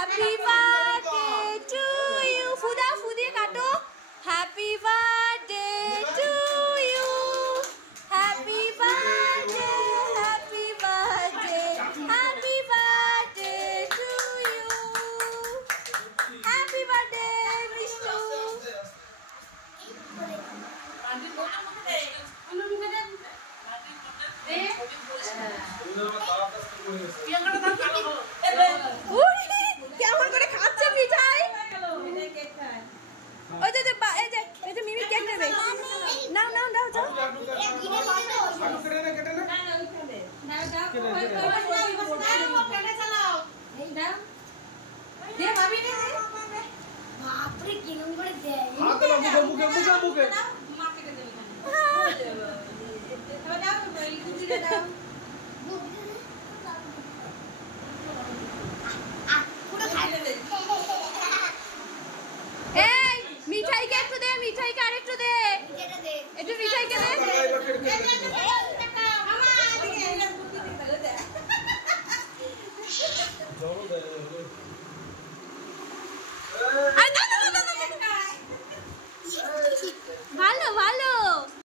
Happy birthday to you. ফুদা ফুদিয়ে কাটো। Happy birthday to you. Happy birthday, happy birthday, happy birthday to you. Happy birthday Bishnu. কেমন করে খাচ্ছে মিঠাই? ওই যে এই যে মিমি কেক নেবে। নাও নাও নাও যাও। বাপরে কিরম করে দেয়। মুখে এই মিঠাইকে একটু দে, মিঠাইকে আরেকটু দে, একটু মিঠাইকে দে।